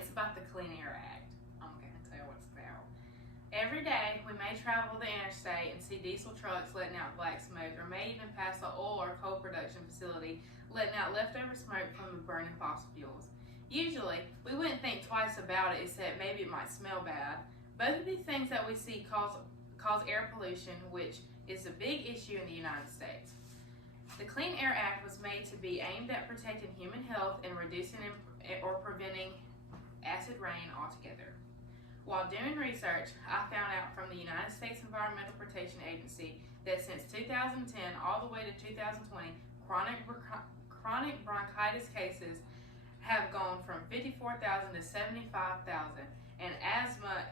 It's about the Clean Air Act. I'm going to tell you what it's about. Every day, we may travel the interstate and see diesel trucks letting out black smoke, or may even pass an oil or coal production facility letting out leftover smoke from the burning fossil fuels. Usually, we wouldn't think twice about it, except maybe it might smell bad. Both of these things that we see cause air pollution, which is a big issue in the United States. The Clean Air Act was made to be aimed at protecting human health and reducing or preventing acid rain altogether. While doing research, I found out from the United States Environmental Protection Agency that since 2010 all the way to 2020, chronic bronchitis cases have gone from 54,000 to 75,000, and asthma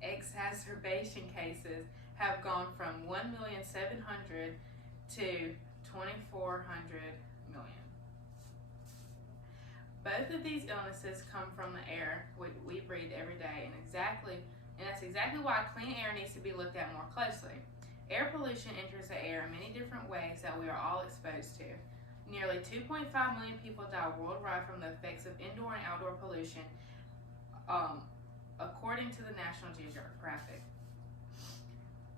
exacerbation cases have gone from 1,700,000 to 2,400 million. Both of these illnesses come from the air we breathe every day, and that's exactly why clean air needs to be looked at more closely. Air pollution enters the air in many different ways that we are all exposed to. Nearly 2.5 million people die worldwide from the effects of indoor and outdoor pollution, according to the National Geographic.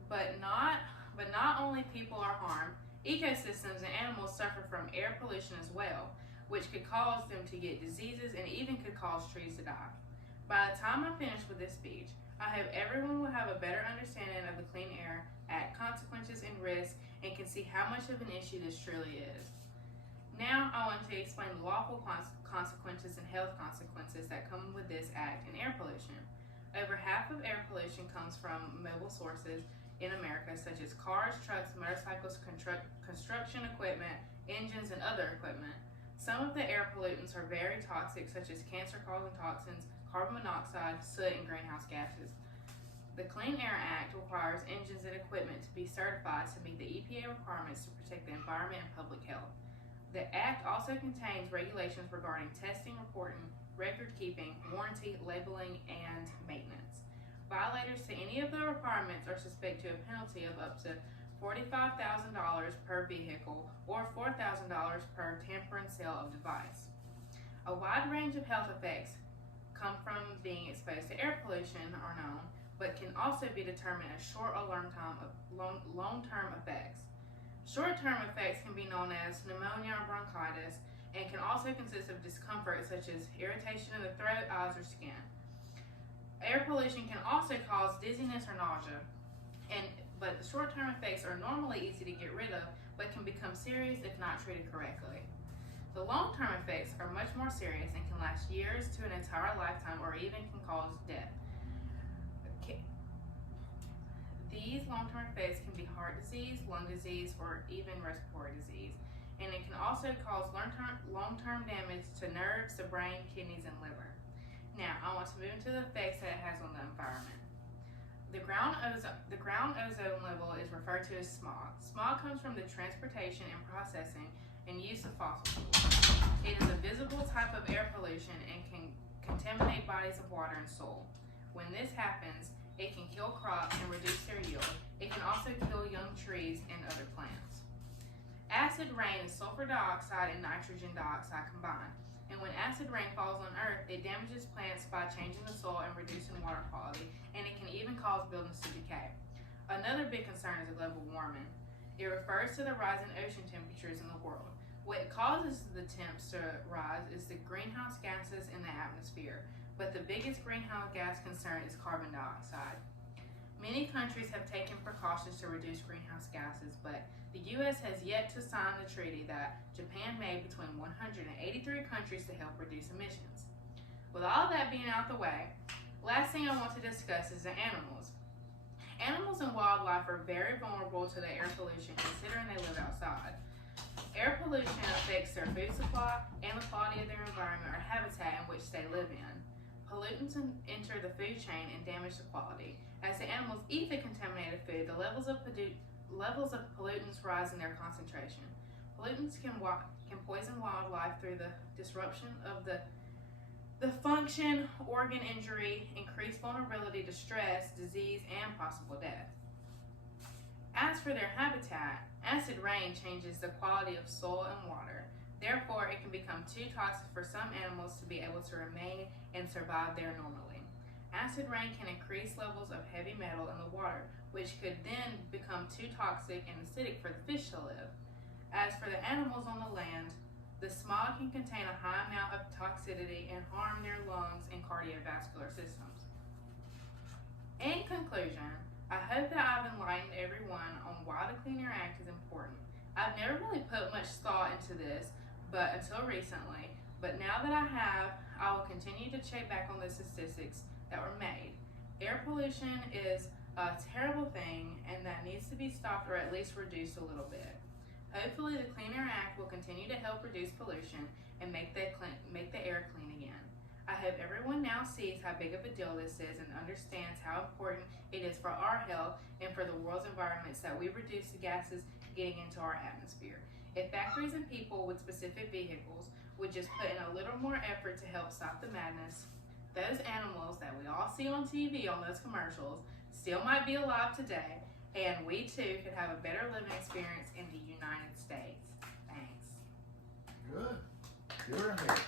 But not only people are harmed, ecosystems and animals suffer from air pollution as well, which could cause them to get diseases and even could cause trees to die. By the time I finish with this speech, I hope everyone will have a better understanding of the Clean Air Act consequences and risks, and can see how much of an issue this truly is. Now I want to explain the lawful consequences and health consequences that come with this act and air pollution. Over half of air pollution comes from mobile sources in America, such as cars, trucks, motorcycles, construction equipment, engines, and other equipment. Some of the air pollutants are very toxic, such as cancer-causing toxins, carbon monoxide, soot, and greenhouse gases. The Clean Air Act requires engines and equipment to be certified to meet the EPA requirements to protect the environment and public health. The Act also contains regulations regarding testing, reporting, record-keeping, warranty, labeling, and maintenance. Violators to any of the requirements are subject to a penalty of up to $45,000 per vehicle or $4,000 per tamper and sale of device. A wide range of health effects come from being exposed to air pollution are known, but can also be determined as short or long-term effects. Short-term effects can be known as pneumonia or bronchitis, and can also consist of discomfort such as irritation in the throat, eyes, or skin. Air pollution can also cause dizziness or nausea, but the short-term effects are normally easy to get rid of, but can become serious if not treated correctly. The long-term effects are much more serious and can last years to an entire lifetime, or even can cause death. These long-term effects can be heart disease, lung disease, or even respiratory disease, and it can also cause long-term damage to nerves, the brain, kidneys, and liver. Now, I want to move into the effects that it has on the environment. The ground ozone level is referred to as smog. Smog comes from the transportation and processing and use of fossil fuels. It is a visible type of air pollution and can contaminate bodies of water and soil. When this happens, it can kill crops and reduce their yield. It can also kill young trees and other plants. Acid rain is sulfur dioxide and nitrogen dioxide combined. And when acid rain falls on Earth, it damages plants by changing the soil and reducing water quality, and it can even cause buildings to decay. Another big concern is global warming. It refers to the rise in ocean temperatures in the world. What causes the temps to rise is the greenhouse gases in the atmosphere, but the biggest greenhouse gas concern is carbon dioxide. Many countries have taken precautions to reduce greenhouse gases, but the U.S. has yet to sign the treaty that Japan made between 183 countries to help reduce emissions. With all that being out the way, last thing I want to discuss is the animals. Animals and wildlife are very vulnerable to the air pollution, considering they live outside. Air pollution affects their food supply and the quality of their environment or habitat in which they live in. Pollutants enter the food chain and damage the quality. As the animals eat the contaminated food, the levels of pollutants rise in their concentration. Pollutants can poison wildlife through the disruption of the function, organ injury, increased vulnerability to stress, disease, and possible death. As for their habitat, acid rain changes the quality of soil and water. Therefore, it can become too toxic for some animals to be able to remain and survive there normally. Acid rain can increase levels of heavy metal in the water, which could then become too toxic and acidic for the fish to live. As for the animals on the land, the smog can contain a high amount of toxicity and harm their lungs and cardiovascular systems. In conclusion, I hope that I've enlightened everyone on why the Clean Air Act is important. I've never really put much thought into this, but until recently. But now that I have, I will continue to check back on the statistics that were made. Air pollution is a terrible thing and that needs to be stopped or at least reduced a little bit. Hopefully the Clean Air Act will continue to help reduce pollution and make the air clean again. I hope everyone now sees how big of a deal this is and understands how important it is for our health and for the world's environments that we reduce the gases getting into our atmosphere. If factories and people with specific vehicles would just put in a little more effort to help stop the madness, those animals that we all see on TV on those commercials still might be alive today, and we too could have a better living experience in the United States. Thanks. Good. You're ahead.